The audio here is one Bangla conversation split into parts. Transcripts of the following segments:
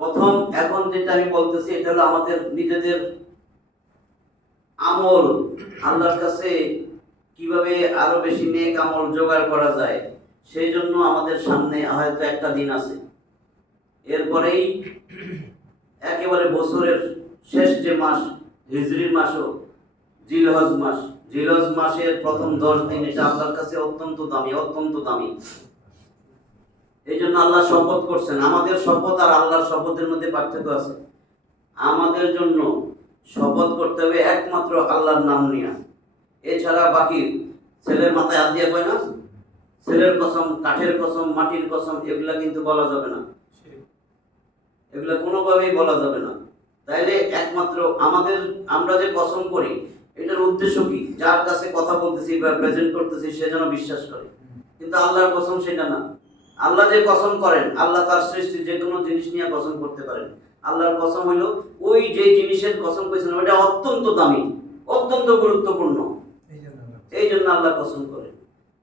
প্রথম এখন যেটা আমি বলতেছি এটা হলো আমাদের নিজেদের আমল আল্লাহর কাছে কিভাবে আরো বেশি নেক আমল জোগাড় করা যায়, সেই জন্য আমাদের সামনে হয়তো একটা দিন আছে। এরপরেই একেবারে বছরের শেষ যে মাস হিজরির মাসও জিলহজ মাস, জিলহজ মাসের প্রথম 10 দিন এটা আল্লাহর কাছে অত্যন্ত দামি, অত্যন্ত দামি। এই জন্য আল্লাহ শপথ করছেন। আমাদের শপথ আর আল্লাহর শপথের মধ্যে পার্থক্য আছে। আমাদের জন্য শপথ করতে হবে একমাত্র আল্লাহর নাম নিয়ে, এছাড়া বাকি ছেলের মাথায় হাত দিয়ে কয় না, ছেলের কসম, কাঠের কসম, মাটির কসম, এগুলা কিন্তু বলা যাবে না, এগুলা কোনোভাবেই বলা যাবে না। তাইলে একমাত্র আমাদের আমরা যে কসম করি এটার উদ্দেশ্য কি, যার কাছে কথা বলতেছি বা প্রেজেন্ট করতেছি সে যেন বিশ্বাস করে, কিন্তু আল্লাহর কসম সেটা না। আল্লাহ যে কসম করেন, আল্লাহ তার সৃষ্টি যে কোনো জিনিস নিয়ে কসম করতে পারেন। আল্লাহর কসম হইল ওই যে জিনিসের কসম করেছেন ওটা অত্যন্ত দামি, অত্যন্ত গুরুত্বপূর্ণ, এই জন্য আল্লাহ কসম করেন।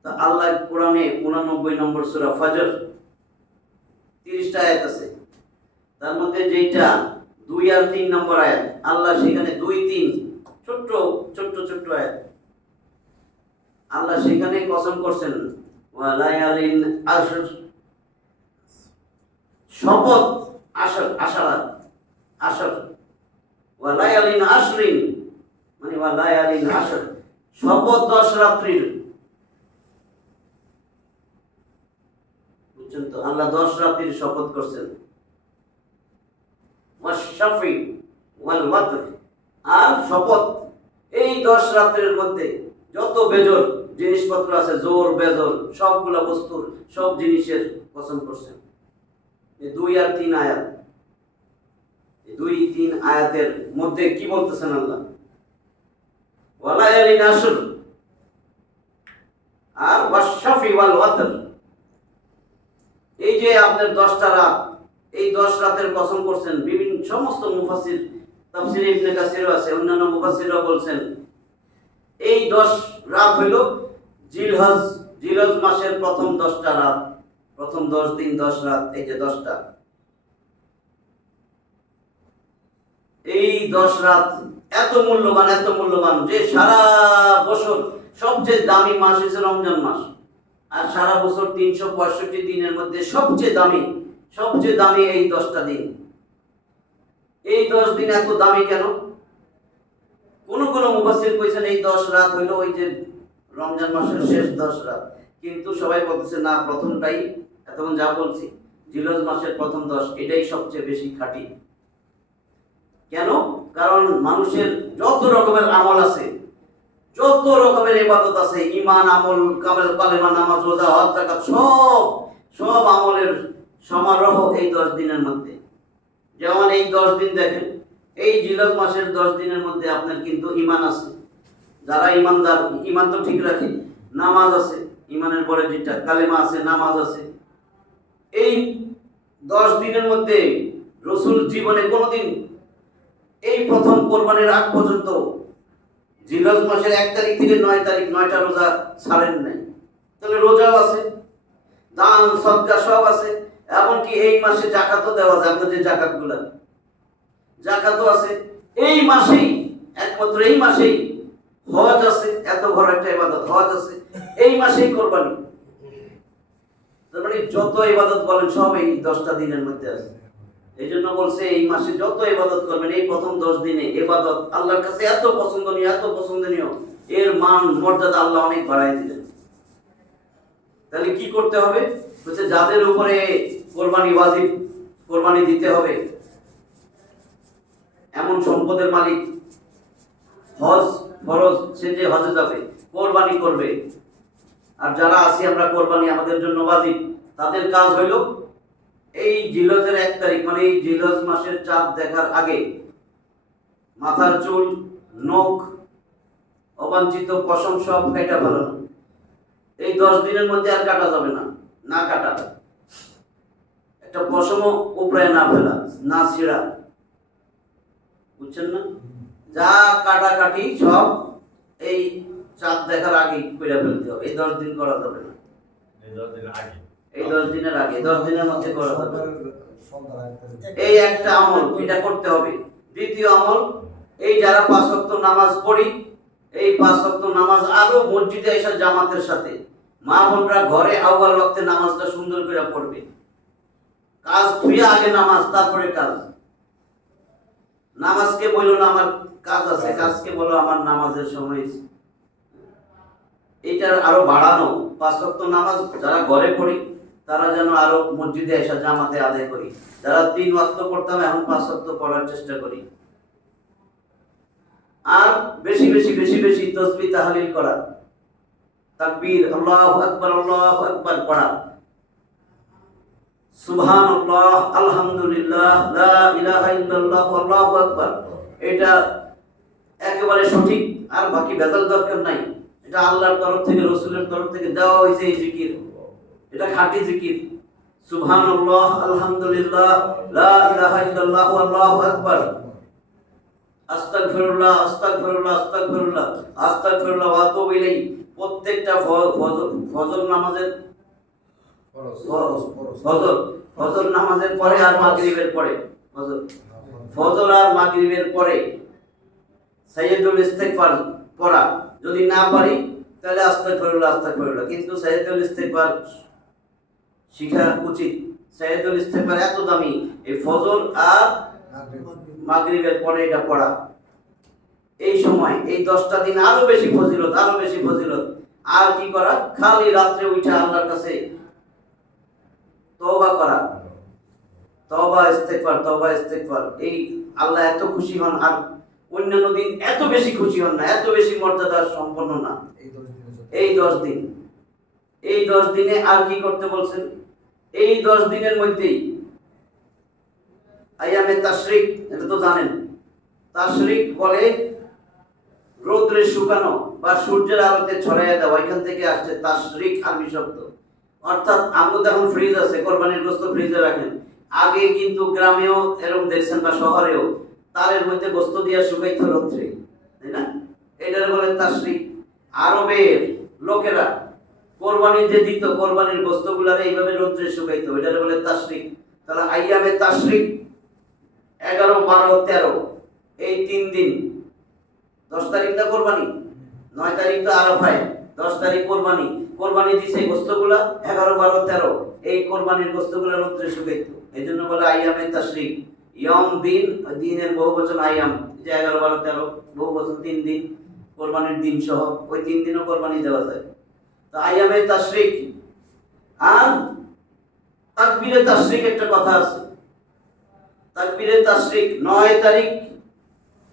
তা আল্লাহ কোরআনে 89 নম্বর সূরা ফজর 30টা আয়াত আছে, তার মধ্যে যেটা 2 আর 3 নম্বর আয়াত, আল্লাহ সেখানে 2, 3 ছোট্ট ছোট্ট ছোট্ট আয়াত আল্লাহ সেখানে কসম করছেন ওয়ালায়ালিন আশর, শপথ, আশর, আশারাত, আশর, ওয়ালায়ালিন আশরিন মানে ওয়ালায়ালিন আশর, শপথ 10 রাত্রির। বুঝছেন তো, আল্লাহ 10 রাত্রির শপথ করছেন। ওয়াশফি ওয়াল ওয়াতর, আর শপথ এই 10 রাত্রির মধ্যে যত বেজর জিনিসপত্র আছে, জোর বেজর সবগুলা বস্তুর সব জিনিসের কসম করছেন। এই 2 আর 3 আয়াত, এই 2, 3 আয়াতের মধ্যে কি বলতেছেন আল্লাহ, ওয়ালায়ালিন আশর আর ওয়াশফি ওয়াল ওয়াতর, এই যে আপনার 10টা রাত, এই 10 রাতের কসম করছেন। বিভিন্ন সমস্ত মুফাসসির, তাফসীরে ইবনে কাসিরও আছে, অন্যান্য মুফাসসিররা বলছেন এই 10 রাত হলো জিলহজ মাসের প্রথম 10টা রাত, প্রথম 10 দিন 10 রাত, এই যে 10টা, এই 10 রাত এত মূল্যবান যে সারা বছর সবচেয়ে দামি মাস হচ্ছে রমজান মাস। আর সারা বছর 365 দিনের মধ্যে সবচেয়ে দামি এই 10টা দিন। এই 10 দিন এত দামি কেন? কোন মুফাসসির কইছেন এই 10 রাত হইলো ওই যে রমজান মাসের শেষ 10 রাত, কিন্তু সবাই বলতেছে না, প্রথমটাই এতক্ষণ যা বলছি জিলহজ মাসের প্রথম 10 এটাই সবচেয়ে বেশি খাঁটি। কেন? কারণ মানুষের যত রকমের আমল আছে, যত রকমের ইবাদত আছে, ঈমান, আমল, কামেল, কালেমা, নামাজ, রোজা, হজ, যাকাত, সব আমলের সমারোহ এই 10 দিনের মধ্যে। যেমন এই 10 দিন দেখেন, এই জিলহজ মাসের 10 দিনের মধ্যে আপনার কিন্তু ঈমান আছে, যারা ঈমানদার, ঈমান তো ঠিক রাখে, নামাজ আছে, ঈমানের পরে যেটা কালেমা আছে, নামাজ আছে। এই 10 দিনের মধ্যে রাসূল জীবনে কোনোদিন এই প্রথম কোরবানির আগ পর্যন্ত জিলহজ মাসের 1 তারিখ থেকে 9 তারিখ 9টা রোজা ছাড়েন নাই। তাহলে রোজাও আছে, দান সদকা সব আছে, এমনকি এই মাসে যাকাতও দেওয়া যায়। আপনার যে যাকাতগুলা, যাকাতও আছে এই মাসেই, একমাত্র এই মাসেই। হজ আছে, এত বড় একটা ইবাদত, হজ আছে এই মাসেই কোরবানি। তার মানে যত ইবাদত বলেন সব এই 10টা দিনের মধ্যে আছে। এই জন্য বলছে এই মাসে যত ইবাদত করবেন এই প্রথম 10 দিনে ইবাদত আল্লাহর কাছে এত পছন্দনীয়, এর মান মর্যাদা আল্লাহ অনেক বাড়ায় দিলেন। তাহলে কি করতে হবে? বলছে যাদের উপরে কোরবানি ওয়াজিব, কোরবানি দিতে হবে, এমন সম্পদের মালিক, হজ ফরজ, সে যে হজে যাবে কোরবানি করবে। আর যারা আছি আমরা কোরবানি আমাদের জন্য ওয়াজিব, তাদের কাজ হইল এই জিলহজের 1 তারিখ মানে এই জিলহজ মাসের চাঁদ দেখার আগে মাথার চুল, নখ, অবাঞ্ছিত পশম সব কেটে ফেলানো। এই 10 দিনের মধ্যে আর কাটা যাবে না, না কাটা, একটা পশমও উপরে না ফেলা, না ছিঁড়া। বুঝছেন না? যা কাটাকাটি সব এই চাঁদ দেখার আগে করে ফেলতে হবে। এই 10 দিন করা যাবে না, এই 10 দিনের আগে, 10 দিনের মধ্যে করা হবে। এই একটা আমল, এটা করতে হবে। দ্বিতীয় আমল, এই যারা 5 ওয়াক্ত নামাজ পড়ি, এই 5 ওয়াক্ত নামাজ আরো মসজিদে এসে জামাতের সাথে মা বোনরা ঘরে আউয়াল ওয়াক্তে নামাজটা সুন্দর করে পড়বে। কাজ ধুয়ে আগে নামাজ, তারপরে কাজ। নামাজকে বললো না আমার কাজ আছে, কাজকে বলো আমার নামাজের সময়। এটা আরো বাড়ানো, 5 ওয়াক্ত নামাজ যারা ঘরে পড়ি তারা যেন আরো মসজিদে এসে জামাতে আদায় করি। যারা 3 ওয়াক্ত পড়তাম এখন 5 ওয়াক্ত পড়ার চেষ্টা করি। আর বেশি বেশি বেশি বেশি তাসবিহ তাহলিল করা, তাকবীর, আল্লাহু আকবার পড়া, সুবহানাল্লাহ, আলহামদুলিল্লাহ, লা ইলাহা ইল্লাল্লাহ, আল্লাহু আকবার। এটা একেবারে সঠিক, আর বাকি ভেজাল দরকার নাই। এটা আল্লাহর তরফ থেকে, রাসূলের তরফ থেকে দেওয়া হয়েছে এই জিকির। এটা খাঁটি জিকির। সুবহানাল্লাহ, আলহামদুলিল্লাহ, লা ইলাহা ইল্লাল্লাহ, আল্লাহু আকবার, আস্তাগফিরুল্লাহ, আস্তাগফিরুল্লাহ, আস্তাগফিরুল্লাহ, আস্তাগফিরুল্লাহ ওয়া আতুবু ইলাইহি। প্রত্যেকটা ফজর নামাজের ফজর নামাজের পরে আর মাগরিবের পরে, ফজর আর মাগরিবের পরে সাইয়্যিদুল ইস্তিগফার পড়া। যদি না পারি তাহলে আস্তাগফিরুল্লাহ, আস্তাগফিরুল্লাহ। কিন্তু সাইয়্যিদুল ইস্তিগফার শিখা উচিত। সাইয়্যিদুল ইস্তিগফার এত দামি, এই ফজর আর মাগরিবের পরে এটা পড়া। এই সময় এই 10টা দিন আরো বেশি ফজিলত, আরো বেশি ফজিলত। আর কি করা? খালি রাত্রে উঠে আল্লাহর কাছে তওবা করা, তওবা ইস্তিগফার, তওবা ইস্তিগফার। এই আল্লাহ এত খুশি হন, আর অন্যান্য দিন এত বেশি খুশি হন না, এত বেশি মর্যাদা সম্পন্ন না। এই 10 দিন, এই 10 দিনে আর কি করতে বলছেন? এই 10 দিনের মধ্যেই আইয়ামে তাশরিক, এটা তো জানেন। তাশরিক বলে রোদ্রে শুকানো বা সূর্যের আলোতে ছড়াইয়া দেওয়া, এখান থেকে আসছে তাশরিক আরবি শব্দ। অর্থাৎ আমরা তো এখন ফ্রিজ আছে, কোরবানির গোশত ফ্রিজে রাখেন। আগে কিন্তু গ্রামেও এরকম দেখছেন বা শহরেও তারের মধ্যে গোশত দিয়া শুকাইতো রোদ্রে, তাই না? এটার বলে তাশরিক। আরবের লোকেরা কোরবানি যে দিত, কোরবানির গোশতগুলারে এইভাবে রোদ্রে শুকাইতো, এটার বলে তাশরিক। তাহলে আইয়ামে তাশরিক 11, 12, 13 এই 3 দিন। 10 তারিখ না কোরবানি, 9 তারিখ তো আরাফায়, 10 তারিখ কোরবানি। কোরবানি দিছে গোশতগুলা 11, 12, 13 এই কোরবানির গোশতগুলা রোদ্রে শুকাইতো। এইজন্য বলে আইয়ামে তাশরিক। ইয়ম দিন, দিনের বহুবচন আইয়াম, যে 11, 12, 13 বহুবচন 3 দিন, কোরবানির দিন সহ ওই 3 দিনও কোরবানি দেওয়া যায়। তো আইয়ামে তাশরিক। আর তাকবীরে তাশরিক একটা কথা আছে। তাকবীরে তাশরিক 9 তারিখ,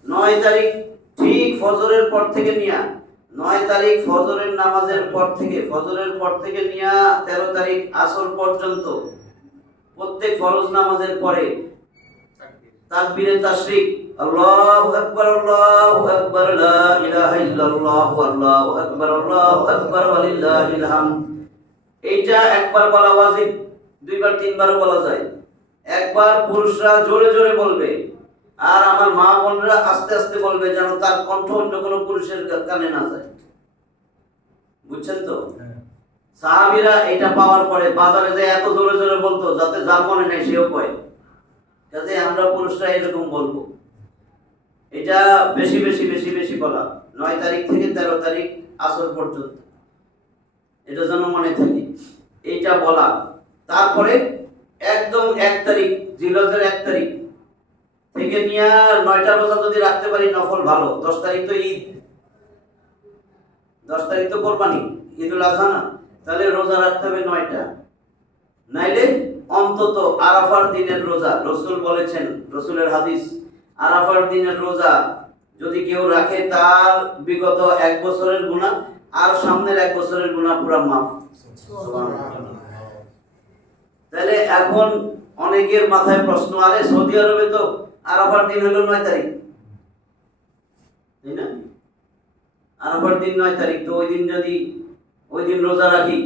9 তারিখ ঠিক ফজরের পর থেকে নিয়া, 9 তারিখ ফজরের নামাজের পর থেকে, ফজরের পর থেকে নিয়া 13 তারিখ আসর পর্যন্ত প্রত্যেক ফরজ নামাজের পরে তাকবীরে তাশরিক, আল্লাহু আকবার, আল্লাহু আকবার, লা ইলাহা ইল্লাল্লাহ, আল্লাহু আকবার, আল্লাহু আকবার, ওয়ালিল্লাহিল হামদ। এইটা একবার বলা ওয়াজিব, 2 বার 3 বারও বলা যায়। একবার পুরুষরা জোরে জোরে বলবে, আর আমার মা বোনরা আস্তে আস্তে বলবে, যেন তার কণ্ঠ অন্য কোনো পুরুষের কানে না যায়। বুঝছেন তো? সাহাবীরা এটা পাওয়ার পরে বাজারে যে এত জোরে জোরে বলতো, যাতে যার মনে নেই সেও কয়, কাজে আমরা পুরুষরা এরকম বলবো। এটা বেশি বেশি বেশি বেশি বলা, 9 তারিখ থেকে 13 তারিখ আসর পর্যন্ত, এটা যেন মনে থাকে, এইটা বলা। তারপরে একদম 1 তারিখ, জিলহজের 1 তারিখ থেকে নিয়ে 9টা রোজা যদি রাখতে পারি নফল ভালো। 10 তারিখ তো ঈদ, 10 তারিখ তো কোরবানি, ঈদুল আজহা না, তাহলে রোজা রাখতে হবে 9টা। নাইলে অন্তত আরাফার দিনের রোজা, রাসূল বলেছেন, রাসূলের হাদিস, আরাফার দিনের রোজা যদি কেউ রাখে তার বিগত 1 বছরের গুনাহ আর সামনের 1 বছরের গুনাহ পুরো মাফ। তাহলে এখন অনেকের মাথায় প্রশ্ন, আরে সৌদি আরবে তো আরাফার দিন হলো 9 তারিখ, তাই না? আরাফার দিন 9 তারিখ, তো ওই দিন যদি ওই দিন রোজা রাখি,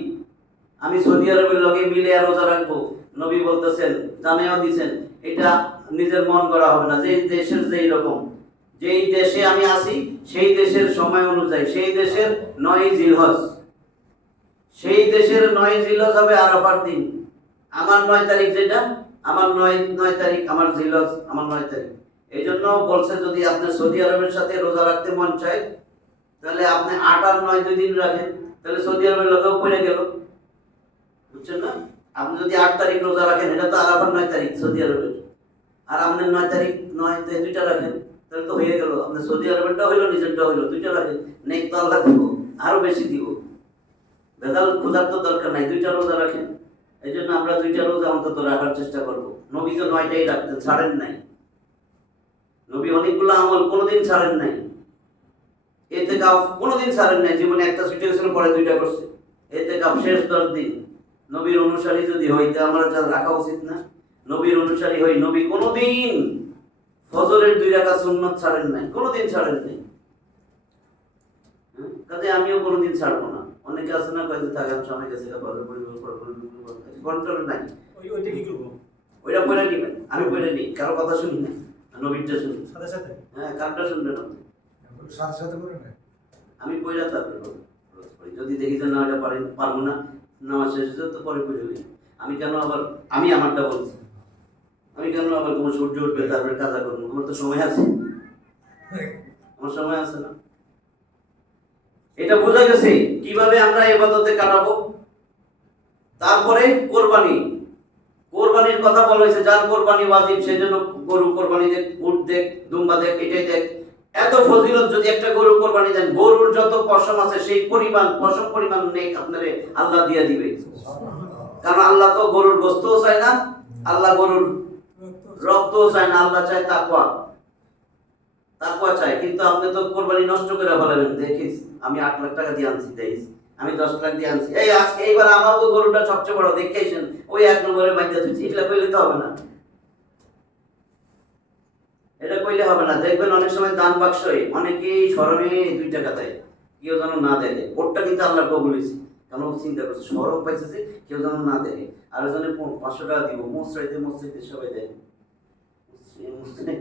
আমি সৌদি আরবের লগে মিলে রোজা রাখবো, নবী বলতেছেন, জানাইও দিবেন, এটা নিজের মন করা হবে না। যে দেশের যেই রকম, যেই দেশে আমি আছি সেই দেশের সময় অনুযায়ী, সেই দেশের 9 জিলহজ, সেই দেশের 9 জিলহজ হবে আরাফার দিন। আমার 9 তারিখ যেটা, আমার 9 তারিখ আমার জিলহজ, আমার 9 তারিখ। এই জন্য বলছে যদি আপনি সৌদি আরবের সাথে রোজা রাখতে মন চায় তাহলে আপনি 8 আর 9 2 দিন রাখেন, তাহলে সৌদি আরবের লোকেও পড়ে গেল, বুঝছেন না? আপনি যদি 8 তারিখ রোজা রাখেন, এটা তো আরাফার 9 তারিখ সৌদি আরবের, আর আপনি 9 তারিখ 9 দুইটা রাখেন, তাহলে তো হয়ে গেল। আপনি সৌদি আরবেরটা হইলো, নিজেরটা হইলো, দুইটা রাখেন, নেক তো আল্লাহ দিব, আরো বেশি দিব। ভেজাল খোঁজার তো দরকার নাই, দুইটা রোজা রাখেন। এই জন্য আমরা দুইটা রোজা অন্তত রাখার চেষ্টা করব। নবী তো 9টাই রাখতেন, ছাড়েন নাই। নবী অনেকগুলো আমল কোনোদিন ছাড়েন নাই। ইতিকাফ কোনোদিন ছাড়েন নাই, জীবনে একটা সিচুয়েশন পরে দুইটা করছে। ইতিকাফ শেষ 10 দিন। নবীর অনুসারী যদি হইতে আমরা যা রাখা উচিত না? নবীর অনুসারী হই, নবী কোনোদিন ফজরের 2 রাকাত সুন্নাত ছাড়েন নাই, কোনোদিন ছাড়েন নাই। কাজে আমিও কোনোদিন ছাড়বো না। অনেকে আছে না, কয়েকদিন থাকার সময় গেছে কন্ট্রোল নাই, ওইটা কি করব? ওইটা পড়ে নিবেন। আমি পড়ে নিই, কারো কথা শুনি না, নবীরটা শুনি। সাথে সাথে হ্যাঁ, কারটা শুনবেন আপনি? সাথে সাথে করে না। আমি পড়ে তারপরে পড়ি। যদি দেখি যে না, এটা পারবো না, নামাজ শেষ হয়ে তো পরে পড়ে নিই। আমি কেন আবার, আমি আমারটা বলছি, আমি কেন আবার তোমার সূর্য উঠবে তারপরে কাজা করবো? আমার তো সময় আছে, আমার সময় আছে না? এটা বোঝা গেছে কিভাবে আমরা ইবাদতে কাটাবো। তারপরে কোরবানি, কোরবানির কথা বলা হয়েছে। যার কোরবানি ওয়াজিব সে যেন গরু কোরবানি দেখ, উট দেখ, দুম্বা দেখ, এটাই দেখ। এত ফজিলত যদি একটা গরু কোরবানি দেন, গরুর যত পশম আছে সেই পরিমাণ পশম পরিমাণ নেক আপনারে আল্লাহ দিয়ে দিবে। কারণ আল্লাহ তো গরুর গোশতও চায় না, আল্লাহ গরুর রক্তও চায় না, আল্লাহ চায় তাকওয়া। তাকওয়া চায়। কিন্তু আপনি তো কোরবানি নষ্ট করে ফেলাবেন। দেখিস আমি 8 লাখ টাকা দিয়ে আনছি, দেখিস আমি 10 লাখ দিয়ে আনছি, এই আজকে এইবার আমার তো গরুটা সবচেয়ে বড় দেখেছেন, ওই 1 নম্বরে বাইন্দা তুই, এটা কইলে তো হবে না, এটা কইলে হবে না। দেখবেন অনেক সময় দান বাক্সই অনেকেই শরমে 2 টাকা দেয়, কেউ যেন না দেখে। ওরটা কিন্তু আল্লাহ কবুল হয়েছে, কারণ চিন্তা করছে শরম পাইছে যে কেউ যেন না দেখে। আর জনে 500 টাকা দিব, মসজিদে সবাই দেয়,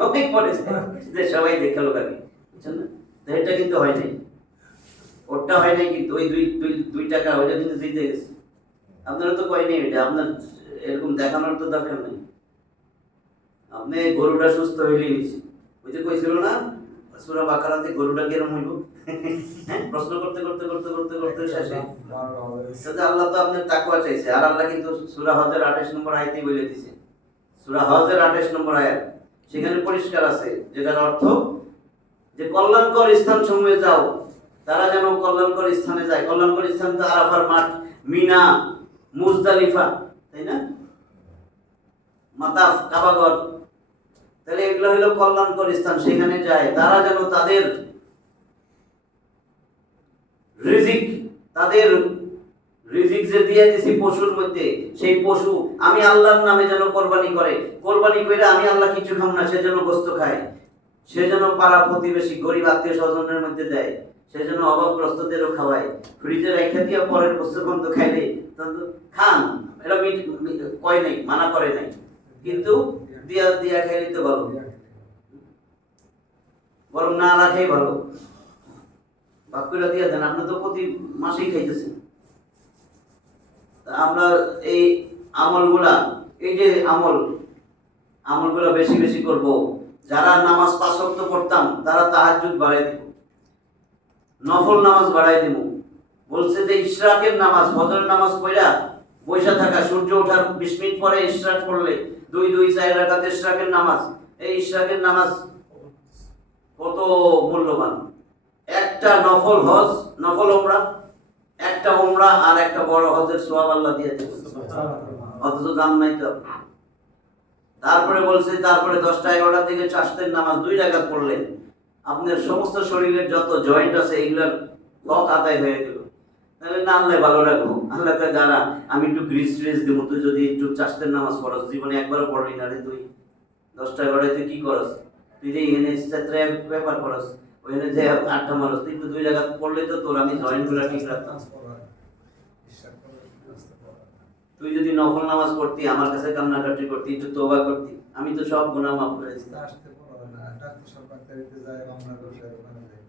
অনেক পড়েছে যে সবাই দেখে লোক আগে, বুঝছেন না? তো এটা কিন্তু হয় নাই, ওরটা হয় নাই। কিন্তু ওই 2 টাকা ওইটা কিন্তু জিতে গেছে। আপনারা তো কয় নেই, এটা আপনার এরকম দেখানোর তো দরকার নেই। আপনি গরুটা সুস্থ হইলেই হয়েছে। ওই যে কইছিল না সূরা বাকারাতে গরুটা কিরকম হইব, প্রশ্ন করতে করতে করতে করতে করতে শেষে সাথে আল্লাহ তো আপনার তাকওয়া চাইছে। আর আল্লাহ কিন্তু সূরা হজের 28 নম্বর আয়াতেই বলে দিয়েছে। সূরা হজের 28 নম্বর আয়াত, সেখানে পরিষ্কার আছে, যেটার অর্থ যে কল্যাণকর স্থান সমূহে যাও, তারা যেন কল্যাণকর স্থানে যায়। কল্যাণকর স্থান তো আরাফার মাঠ, মিনা, মুজদালিফা, তাই না? মাতাফ, কাবাগর, তাহলে এগুলো হলো কল্যাণকর স্থান, সেখানে যায়। তারা যেন তাদের রিজিক যে দিয়ে দিছি পশুর মধ্যে, সেই পশু আমি আল্লাহর নামে যেন কোরবানি করে। কোরবানি করে আমি আল্লাহ কিছু খাম না, সে যেন গোস্ত খায়, সে যেন পাড়া প্রতিবেশী গরিব আত্মীয় স্বজনের মধ্যে দেয়, সে যেন অভাবগ্রস্তদেরও খাওয়ায়। ফ্রিজে রেখে দিয়ে পরের বস্তু বন্ধ খাইলে খান, এটা কয় নাই, মানা করে নাই, কিন্তু দিয়া দিয়া খাইলে তো ভালো, বরং না রাখাই ভালো। বাক্যটা দিয়ে দেন, আপনি তো প্রতি মাসেই খাইতেছেন। আমরা এই আমলগুলা, এই যে আমলগুলা বেশি বেশি করব। যারা নামাজ 5 ওয়াক্ত পড়তাম তারা তাহাজ্জুদ বাড়াই দিব, নফল নামাজ বাড়াই দিব। বলছে যে ইশরাকের নামাজ, ফজরের নামাজ পড়া বৈশা থাকা, সূর্য ওঠার 20 মিনিট পরে ইশরাক পড়লে 2-4 রাকাত ইশরাকের নামাজ। এই ইশরাকের নামাজ কত মূল্যবান। একটা নফল হজ, নফল ওমরা, একটা ওমরা আর একটা বড় হজের সওয়াব আল্লাহ দিয়ে দেবে, অথচ দাম নাই তো। তারপরে বলছে, তারপরে 10টা-11টার দিকে চাষতের নামাজ 2 রাকাত পড়লেন, আপনার সমস্ত শরীরের যত জয়েন্ট আছে এগুলোর হক আদায় হয়ে গেল। তাহলে না আল্লাহ ভালো রাখবো। আল্লাহকে দ্বারা আমি একটু গ্রিস দেবো, তুই যদি একটু চাষতের নামাজ পড়াস, জীবনে একবারও পড়লি না রে তুই, 10টা-11টায় তুই কি করস? তুই যে এখানে ক্ষেত্রে ব্যাপার করস, ওইখানে যে আড্ডা মারস, তুই একটু 2 রাকাত পড়লে তো তোর আমি জয়েন্টগুলো ঠিক রাখতাম। তুই যদি নফল নামাজ পড়তি, আমার কাছে কান্নাকাটি করতি, একটু তওবা করতি, আমি তো সব গুনাহ মাফ করে দিতাম।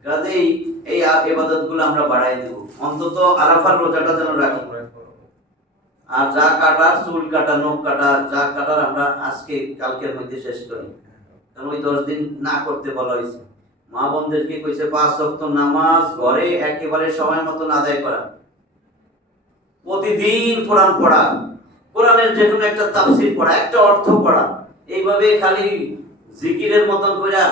কাজেই এই ইবাদতগুলো আমরা বাড়াই দেব, অন্তত আরাফার রোজাটা যেন রাখি। আর যা কাটার, চুল কাটা, নখ কাটা, যা কাটার আমরা আজকে কালকের মধ্যে শেষ করি, কারণ ওই 10 দিন না করতে বলা হয়েছে। মা বোনদেরকে কইছে 5 ওয়াক্ত নামাজ ঘরে একেবারে সময় মতন আদায় করা, প্রতিদিন কোরআন পড়া, কোরআনের যে কোনো একটা তাফসীর পড়া, একটা অর্থ পড়া, এইভাবে খালি জিকিরের মতন কইরা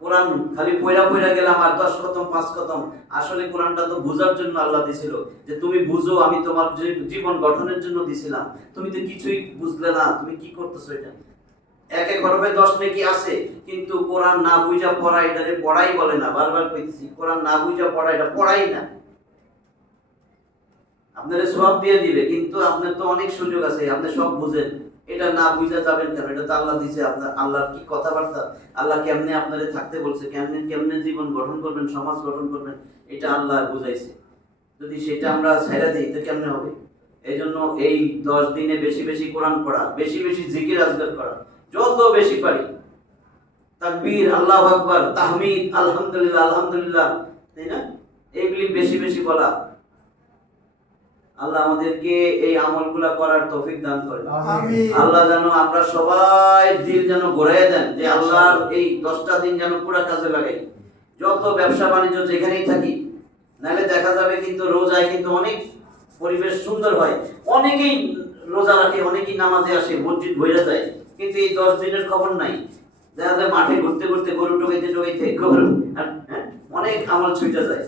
কোরআন খালি পয়রা পয়রা গেলাম আর 10 খতম 5 খতম। আসলে কোরআনটা তো বুঝার জন্য আল্লাহ দিছিল, যে তুমি বুঝো, আমি তোমার জীবন গঠনের জন্য দিছিলাম, তুমি তো কিছুই বুঝলে না, তুমি কি করতেছো? এটা এক এক হরফে 10 নেকি আছে, কিন্তু কোরআন না বুঝা পড়া, এটারে পড়াই বলে না। বারবার কইতেছি, কোরআন না বুঝা পড়া, এটা পড়াই না। আপনারা সব দিয়ে দিবে, কিন্তু আপনার তো অনেক সুযোগ আছে, আপনি সব বুঝেন, এটা না বুঝা যাবেন কেন? এটা তো আল্লাহ দিছে। আপনার আল্লাহর কি কথাবার্তা, আল্লাহ কেমনে আপনাদের থাকতে বলছে, কেমনে কেমনে জীবন গঠন করবেন, সমাজ গঠন করবেন, এটা আল্লাহ বুঝাইছে। যদি সেটা আমরা ছেড়ে দিই তো কেমনে হবে? এই জন্য এই 10 দিনে বেশি বেশি কোরআন পড়া, বেশি বেশি জিকির আজকার করা, যত বেশি পারি, তাকবীর, আল্লাহু আকবার, তাহমিদ, আলহামদুলিল্লাহ, আলহামদুলিল্লাহ, তাই না? এইগুলি বেশি বেশি বলা। আল্লাহ আমাদেরকে এই আমলগুলা করার তৌফিক দান করেন। আমিন। আল্লাহ যেন আমরা সবাই দিল যেন ঘুরাইয়া দেন, যে আল্লাহর এই 10টা দিন যেন পুরা কাজে লাগাই, যত ব্যবসা বাণিজ্য যেখানেই থাকি। নাহলে দেখা যাবে কিন্তু রোজায় কিন্তু অনেক পরিবেশ সুন্দর হয়, অনেকেই রোজা রাখে, অনেকেই নামাজে আসে, মসজিদ ভরে যায়, কিন্তু এই 10 দিনের খবর নাই। দেখা যায় মাঠে ঘুরতে ঘুরতে, গরু টোকাইতে টোকাইতে গরু অনেক আমল ছুটে যায়।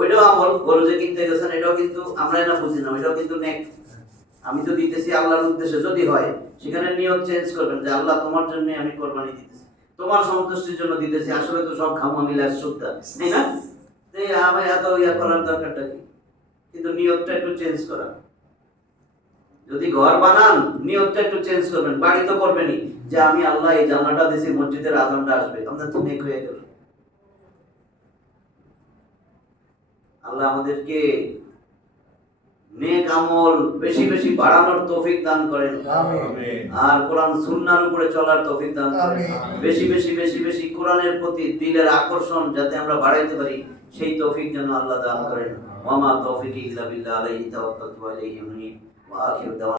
ওইটাও আমল, গরু যে কিনতে গেছেন, এটাও কিন্তু আমরা এটা বুঝি না, ওইটাও কিন্তু নেক। আমি তো দিতেছি আল্লাহর উদ্দেশ্যে, যদি হয় সেখানে নিয়ত চেঞ্জ করবেন, যে আল্লাহ তোমার জন্য আমি কোরবানি দিতেছি, তোমার সন্তুষ্টির জন্য দিতেছি। আসলে তো সব খামো আমি লাশ শুদ্ধা, তাই না? তাই আমি এত ইয়া করার দরকারটা কি? কিন্তু নিয়তটা একটু চেঞ্জ করা। যদি ঘর বানান, নিয়তটা একটু চেঞ্জ করবেন। বাড়ি তো করবেনই, যে আমি আল্লাহ এই জান্নাতটা দিছি, মসজিদের আযানটা আসবে, আপনার তো নেক হয়ে গেল। আল্লাহ আমাদেরকে নেক আমল বেশি বেশি বাড়ানোর তৌফিক দান করেন, আমিন। আর কোরআন সুন্নাহর উপরে চলার তৌফিক দান করেন। আমিন। বেশি বেশি বেশি বেশি কোরআনের প্রতি দিলের আকর্ষণ যাতে আমরা বাড়াইতে পারি, সেই তৌফিক যেন আল্লাহ দান করেন। ওয়া মা তৌফিকি ইল্লা বিল্লাহ, আলাইহি তাওয়াক্কালতু ওয়া ইলাইহি উনীব। ওয়া আখিরু দাওয়ানা।